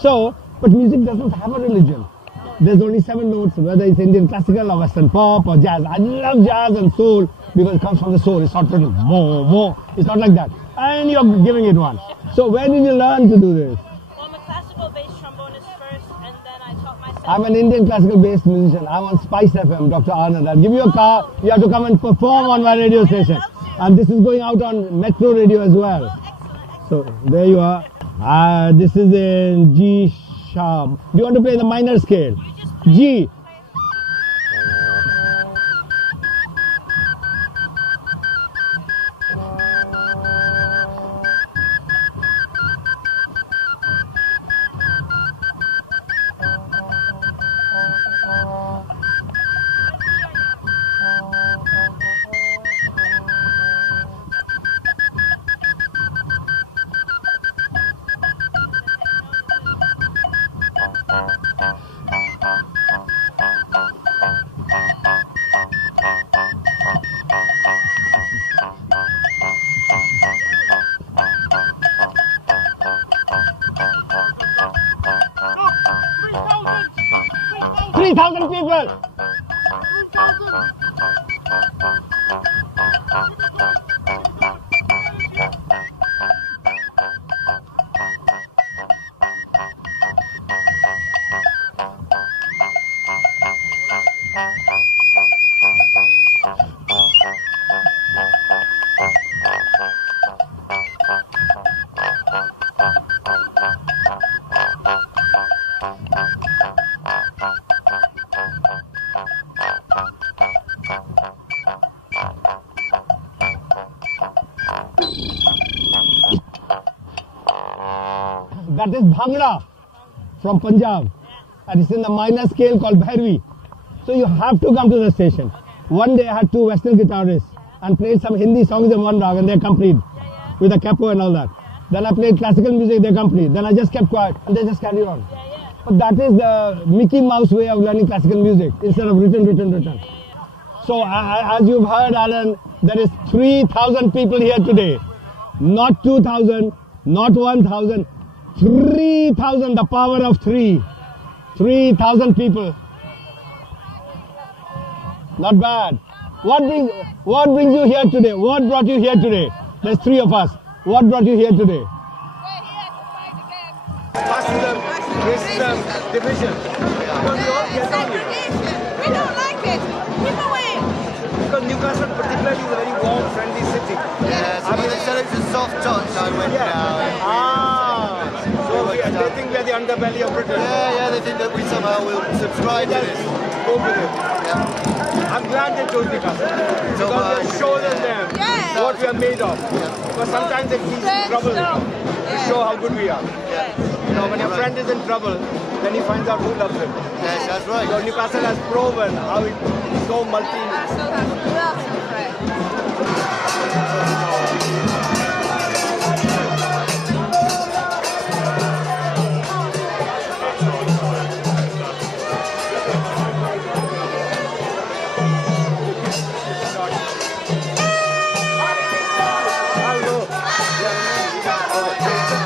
So, but music doesn't have a religion. There's only 7 notes, whether it's Indian classical or Western pop or jazz. I love jazz and soul because it comes from the soul. It's not written more, more. It's not like that. And you're giving it one. So where did you learn to do this? Well, I'm a classical bass trombonist first, and then I taught myself. I'm an Indian classical bass musician. I'm on Spice FM, Dr. Anand. I'll give you a car. You have to come and perform on my radio station. And this is going out on Metro Radio as well. Excellent. So there you are. This is in G sharp. Do you want to play the minor scale? G. Three thousand people. That is Bhangra from Punjab, and it's in the minor scale called Bhairavi. So you have to come to the station. One day I had 2 Western guitarists and played some Hindi songs in one rag, and they accompanied with a capo and all that. Then I played classical music, they accompanied. Then I just kept quiet and they just carried on. But that is the Mickey Mouse way of learning classical music instead of written. So as you've heard, Alan, there is 3,000 people here today. Not 2,000, not 1,000, 3,000, the power of 3. 3,000 people. Not bad. What brings you here today? What brought you here today? There's 3 of us. What brought you here today? We're here to fight against fascism, racism, division. segregation. We don't like it. Keep away. Because Newcastle particularly is a very warm, friendly city. Yeah, so when they said it was a soft touch, I went down. So they think we are the underbelly of Britain. Yeah, they think that we somehow will subscribe to this. Go with it. Yeah. I'm glad they chose Newcastle. Because they showed them Yes. what we are made of. Because sometimes it keeps trouble to show how good we are. You know, when your friend is in trouble, then he finds out who loves him. Yes, that's right. So Newcastle has proven how it's so multi. Newcastle has lots of friends.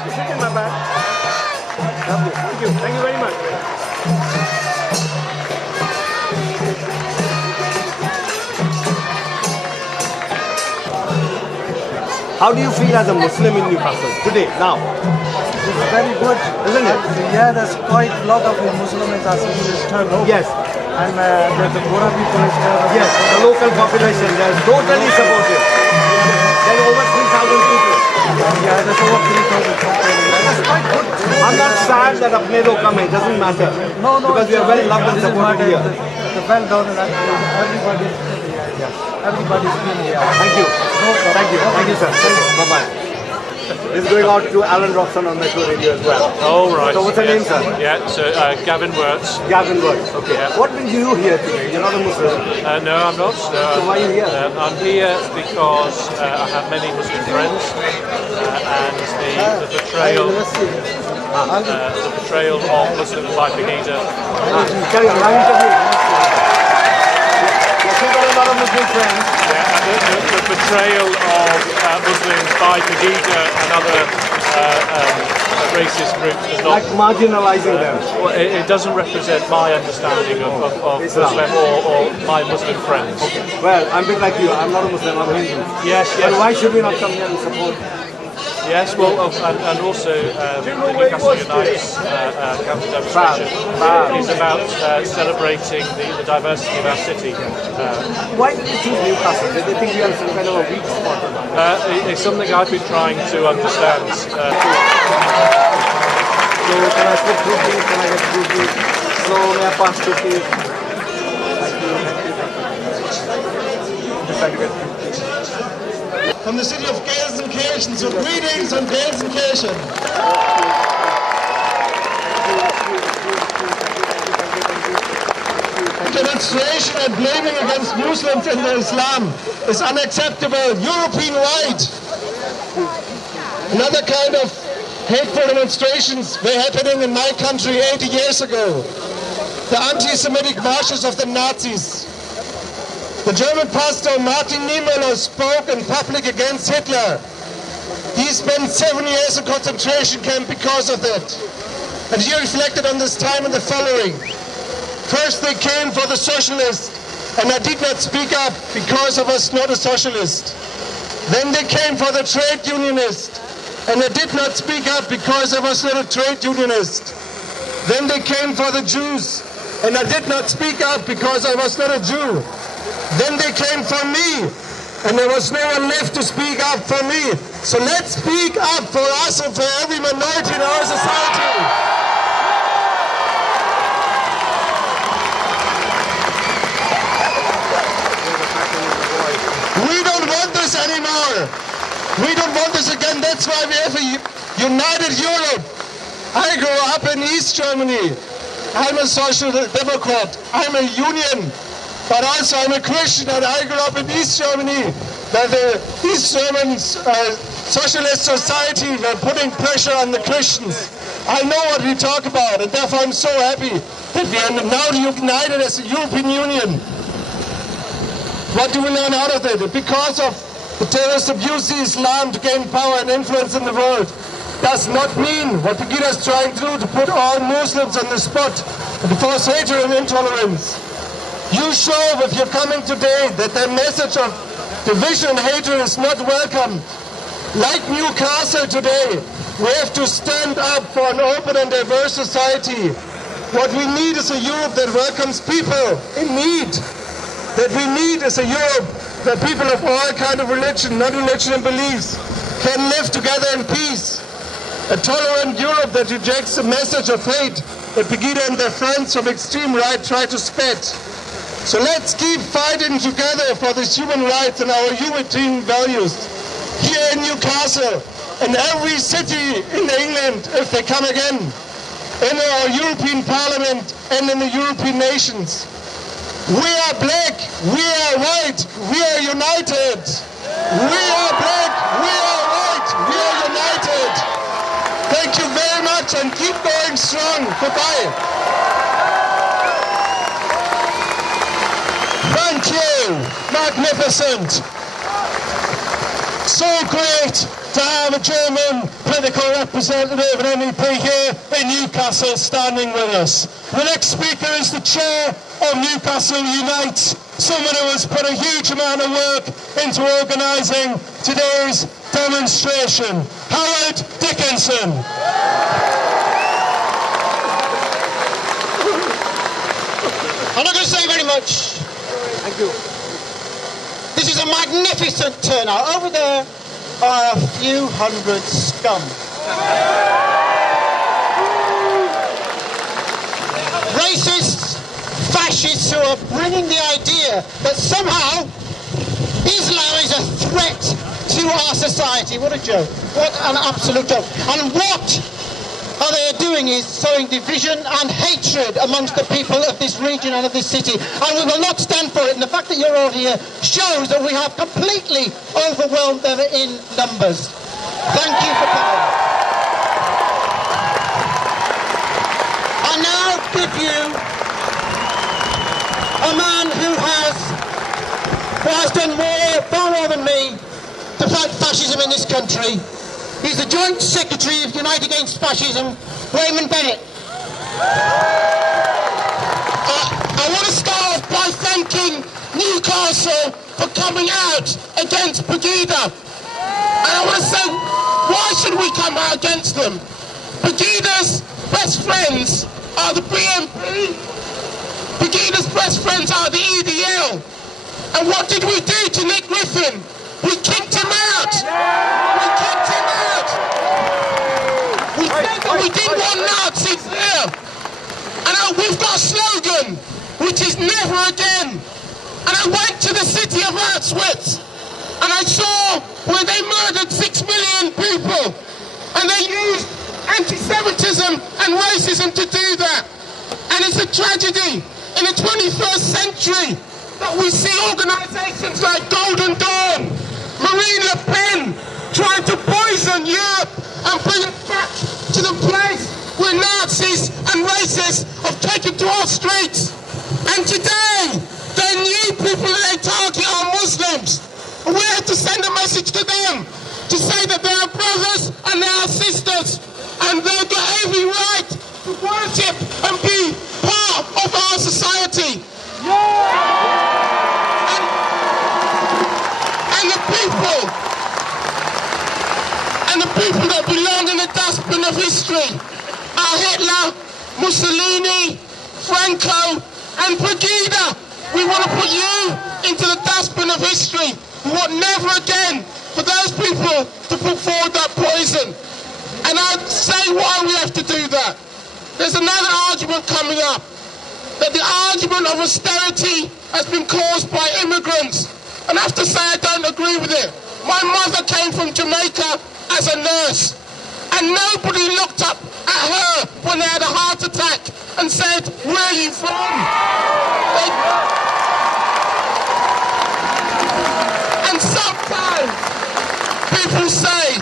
Sit in my bag. How do you feel as a Muslim in Newcastle today, now? It's very good, isn't it? Yeah, there's quite a lot of Muslims as English turnover. Yes. And the Gora people is there. Yes, the local population, they're totally supportive. There are over 3,000 people. Yeah, there's over 3,000 people. That's quite good. I'm not sad that apne log come, it doesn't matter. No, because we are well loved and supported here. The well done and everybody's here. Yes. Everybody's been here. Thank you. No problem. Thank you, sir. Bye-bye. This is going out to Alan Robson on Metro Radio as well. Oh, right. So what's your name, sir? Yeah, so Gavin Wirtz. Gavin Wirtz, okay. Yeah. What brings you here today? You're not a Muslim. No, I'm not. No, So why are you here? I'm here because I have many Muslim friends and the betrayal of Muslims by Pegida. Carry on, I'm interviewing. You've got a lot of Muslim friends. Yeah, and the betrayal of Muslims by Pegida and other racist groups does not... Like marginalizing them. Well, it doesn't represent my understanding of Islam. Muslim or my Muslim friends. Well, I'm a bit like you. I'm not a Muslim, I'm a Hindu. Yes, But yes. why should we not come here and support? Yes, well, and also the Newcastle Unites demonstration is about celebrating the diversity of our city. Why did you choose Newcastle? Did they think we are some kind of a weak spot? It's something I've been trying to understand. So can I flip through these? Can I get through these? So may I pass through these? Just trying to get through. From the city of Gelsenkirchen, so greetings from Gelsenkirchen. Demonstration and blaming against Muslims in the Islam is unacceptable, European-wide. Another kind of hateful demonstrations were happening in my country 80 years ago. The anti-Semitic marches of the Nazis. The German pastor Martin Niemöller spoke in public against Hitler. He spent 7 years in concentration camp because of that. And he reflected on this time in the following. First they came for the socialist, and I did not speak up because I was not a socialist. Then they came for the trade unionist, and I did not speak up because I was not a trade unionist. Then they came for the Jews, and I did not speak up because I was not a Jew. Then they came for me, and there was no one left to speak up for me. So let's speak up for us and for every minority in our society. We don't want this anymore. We don't want this again. That's why we have a united Europe. I grew up in East Germany. I'm a social democrat. I'm a union. But also I'm a Christian, and I grew up in East Germany, where the East German socialist society were putting pressure on the Christians. I know what we talk about, and therefore I'm so happy that we are now united as a European Union. What do we learn out of it? Because of the terrorists abuse Islam to gain power and influence in the world does not mean what Pegida is trying to do, to put all Muslims on the spot and to force hatred and intolerance. You show, if you're coming today, that the message of division and hatred is not welcome. Like Newcastle today, we have to stand up for an open and diverse society. What we need is a Europe that welcomes people in need. That we need is a Europe where people of all kinds of religion, non-religion and beliefs, can live together in peace. A tolerant Europe that rejects the message of hate that Pegida and their friends from extreme right try to spread. So let's keep fighting together for these human rights and our European values. Here in Newcastle, in every city in England, if they come again, in our European Parliament and in the European nations. We are black, we are white, we are united. We are black, we are white, we are united. Thank you very much and keep going strong. Goodbye. Thank you. Magnificent. So great to have a German political representative and MEP here in Newcastle standing with us. The next speaker is the chair of Newcastle Unite, someone who has put a huge amount of work into organising today's demonstration. Howard Dickinson. I'm not going to say very much. Thank you. This is a magnificent turnout. Over there are a few hundred scum. Racists, fascists who are bringing the idea that somehow Islam is a threat to our society. What a joke. What an absolute joke. And what they are doing is sowing division and hatred amongst the people of this region and of this city. And we will not stand for it. And the fact that you're all here shows that we have completely overwhelmed them in numbers. Thank you for coming. I now give you a man who has done far more than me to fight fascism in this country. He's the Joint Secretary of Unite Against Fascism, Raymond Bennett. I want to start off by thanking Newcastle for coming out against Pegida. And I want to say, why should we come out against them? Pegida's best friends are the BNP. Pegida's best friends are the EDL. And what did we do to Nick Griffin? We kicked him out. We kicked him out. We said that we didn't want Nazis there. And we've got a slogan, which is never again. And I went to the city of Auschwitz, and I saw where they murdered 6 million people. And they used anti-Semitism and racism to do that. And it's a tragedy in the 21st century that we see organizations like Golden Dawn, Marine Le Pen, trying to poison Europe and bring it back to the place where Nazis and racists have taken to our streets. And today, the new people that they target are Muslims. And we have to send a message to them to say that they are brothers and they are sisters, and they've got every right to worship and be part of our society. And the people that belong in the dustbin of history are Hitler, Mussolini, Franco, and Pegida. We want to put you into the dustbin of history. We want never again for those people to put forward that poison. And I'd say why we have to do that. There's another argument coming up, that the argument of austerity has been caused by immigrants. And I have to say I don't agree with it. My mother came from Jamaica as a nurse, and nobody looked up at her when they had a heart attack and said, where are you from? And sometimes people say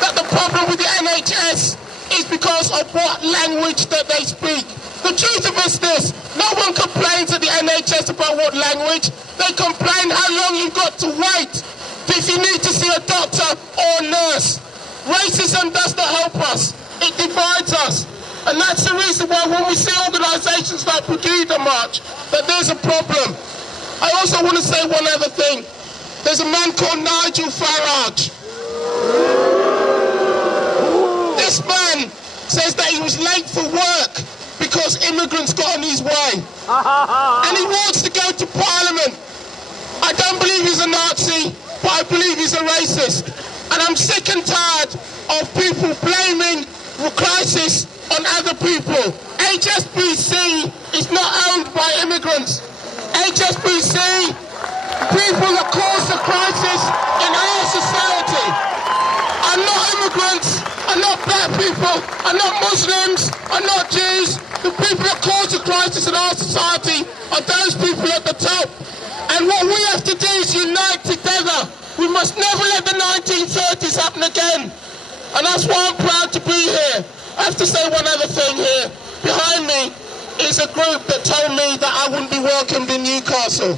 that the problem with the NHS is because of what language that they speak. The truth of it is this: no one complains at the NHS about what language. They complain how long you've got to wait if you need to see a doctor or a nurse. Racism does not help us. It divides us. And that's the reason why when we see organisations like Pegida march, that there's a problem. I also want to say one other thing. There's a man called Nigel Farage. This man says that he was late for work because immigrants got in his way. And he wants to go to Parliament. I don't believe he's a Nazi, but I believe he's a racist. And I'm sick and tired of people blaming the crisis on other people. HSBC is not owned by immigrants. HSBC, people that cause the crisis in our society, are not immigrants, are not black people, are not Muslims, are not Jews. The people that cause the crisis in our society are those people at the top. And what we have to do is unite together. We must never let the 1930s happen again. And that's why I'm proud to be here. I have to say one other thing here. Behind me is a group that told me that I wouldn't be welcomed in Newcastle.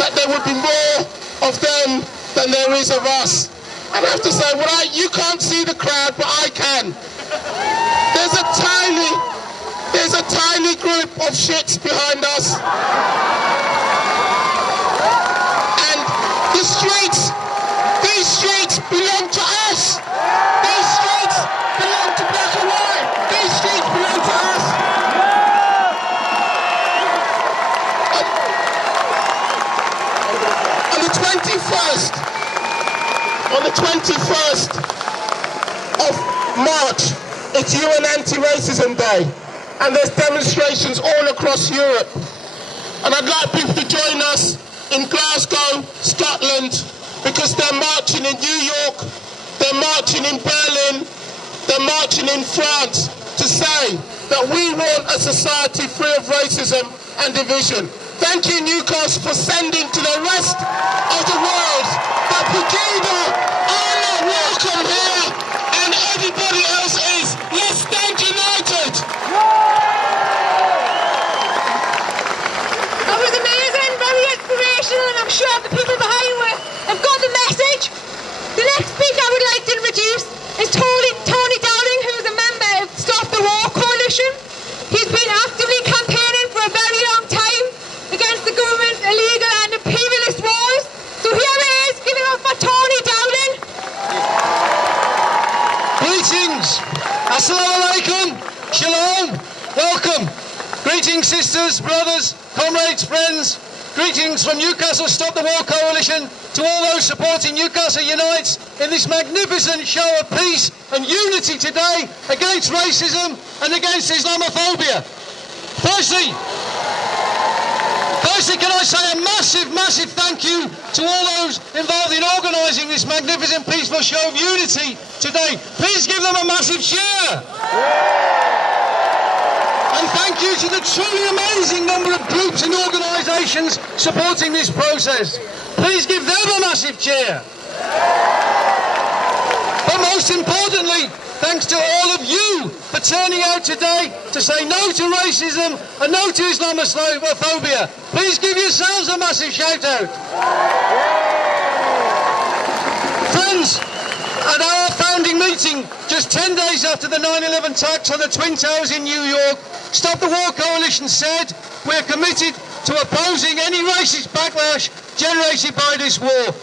That there would be more of them than there is of us. And I have to say, well, you can't see the crowd, but I can. There's a tiny group of shits behind us. And the streets, these These streets belong to us. These streets belong to black and white. These streets belong to us. On the 21st of March, it's UN Anti-Racism Day, and there's demonstrations all across Europe. And I'd like people to join us in Glasgow, Scotland, because they're marching in New York, they're marching in Berlin, they're marching in France to say that we want a society free of racism and division. Thank you, Newcastle, for sending to the rest of the world that Pegida are not welcome here and everybody else is. Let's stand united. That was amazing, very inspirational, and I'm sure the people behind me have got the message. The next speaker I would like to introduce is Tony Dowling, who is a member of Stop the War Coalition. He's been actively campaigning for a very long time against the government's illegal and imperialist wars. So here it is, give it up for Tony Dowling. Greetings, Assalamu alaikum, Shalom, welcome. Greetings sisters, brothers, comrades, friends. Greetings from Newcastle Stop the War Coalition to all those supporting Newcastle Unites in this magnificent show of peace and unity today against racism and against Islamophobia. Firstly, can I say a massive thank you to all those involved in organising this magnificent peaceful show of unity today. Please give them a massive cheer. And thank you to the truly amazing number of groups and organisations supporting this process. Please give them a massive cheer. But most importantly, thanks to all of you for turning out today to say no to racism and no to Islamophobia. Please give yourselves a massive shout out. Friends, at our founding meeting, just 10 days after the 9/11 attacks on the Twin Towers in New York, Stop the War Coalition said we're committed to opposing any racist backlash generated by this war.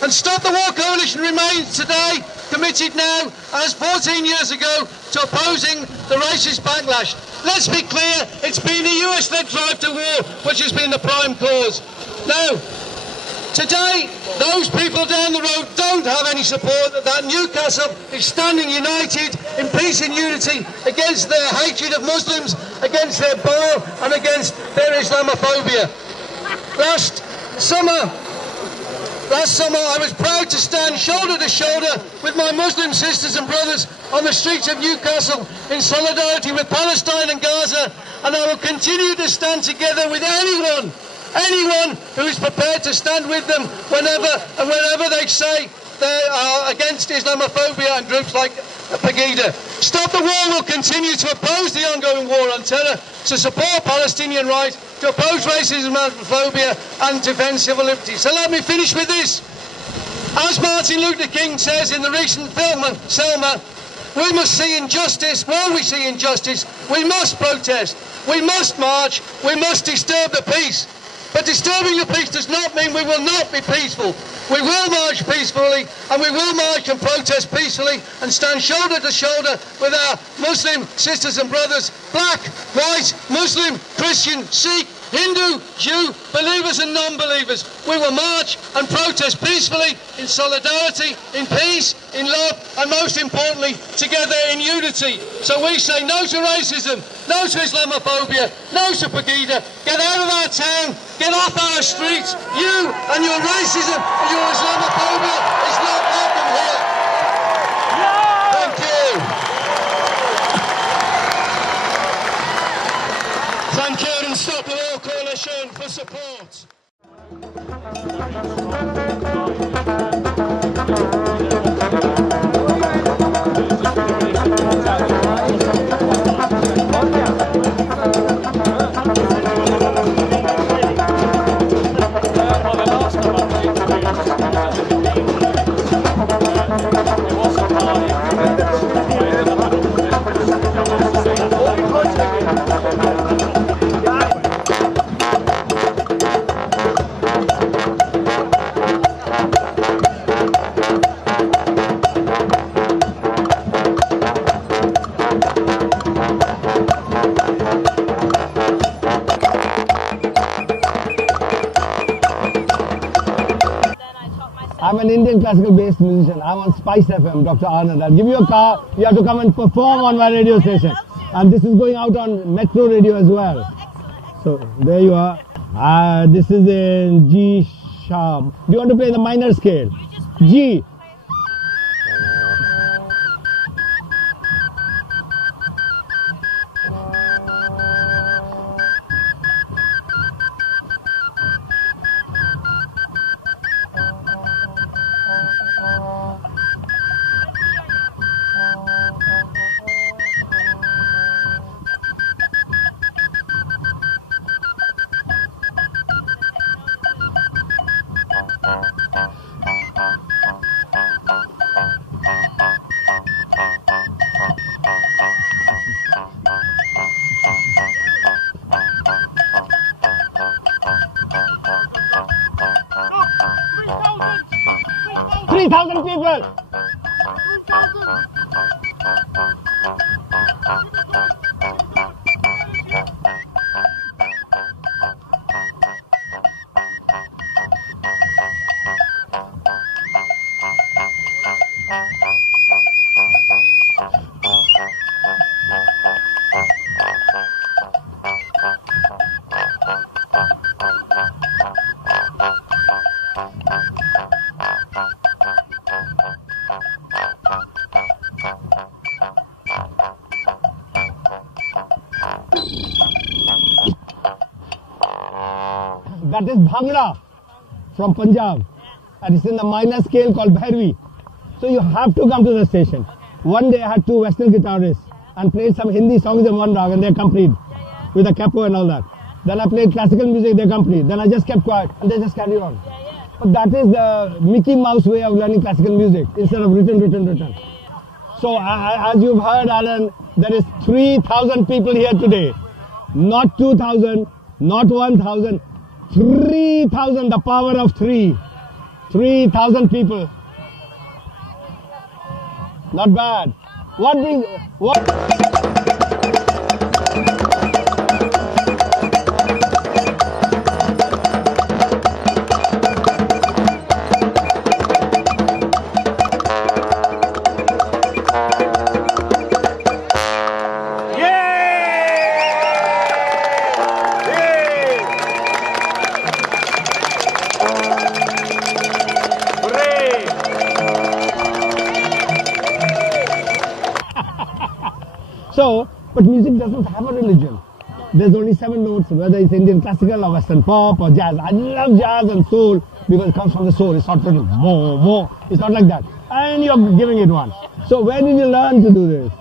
And Stop the War Coalition remains today committed now, as 14 years ago, to opposing the racist backlash. Let's be clear, it's been the US-led drive to war which has been the prime cause. Now, today, those people down the road don't have any support that Newcastle is standing united in peace and unity against their hatred of Muslims, against their bar and against their Islamophobia. Last summer, I was proud to stand shoulder to shoulder with my Muslim sisters and brothers on the streets of Newcastle in solidarity with Palestine and Gaza, and I will continue to stand together with anyone who is prepared to stand with them whenever they say they are against Islamophobia and groups like Pegida. Stop the War will continue to oppose the ongoing war on terror, to support Palestinian rights, to oppose racism and Islamophobia, and to defend civil liberties. So let me finish with this. As Martin Luther King says in the recent film Selma, we must see injustice. While we see injustice, we must protest, we must march, we must disturb the peace. But disturbing the peace does not mean we will not be peaceful. We will march peacefully, and we will march and protest peacefully and stand shoulder to shoulder with our Muslim sisters and brothers, black, white, Muslim, Christian, Sikh, Hindu, Jew, believers and non-believers. We will march and protest peacefully in solidarity, in peace, in love, and most importantly, together in unity. So we say no to racism, no to Islamophobia, no to Pegida. Get out of our town, get off our streets. You and your racism and your Islamophobia is not welcome here. Thank you. Thank you, and Stop the War Coalition for support. an Indian classical based musician. I'm on Spice FM, Dr. Anand. I'll give you a car. You have to come and perform on my radio station. And this is going out on Metro Radio as well. So there you are. This is in G sharp. Do you want to play the minor scale? G. People. That is Bhangra from Punjab, and it's in the minor scale called Bhairavi. So you have to come to the station. One day I had two Western guitarists and played some Hindi songs in one rag, and they accompanied with a capo and all that. Then I played classical music, they accompanied. Then I just kept quiet and they just carried on. But that is the Mickey Mouse way of learning classical music instead of written. So as you've heard, Alan, there is 3,000 people here today. Not 2,000, not 1,000, 3,000, the power of 3. 3,000 people. Not bad. What? So, but music doesn't have a religion. There's only 7 notes, whether it's Indian classical or Western pop or jazz. I love jazz and soul because it comes from the soul. It's not written, it's not like that. And you're giving it one. So where did you learn to do this?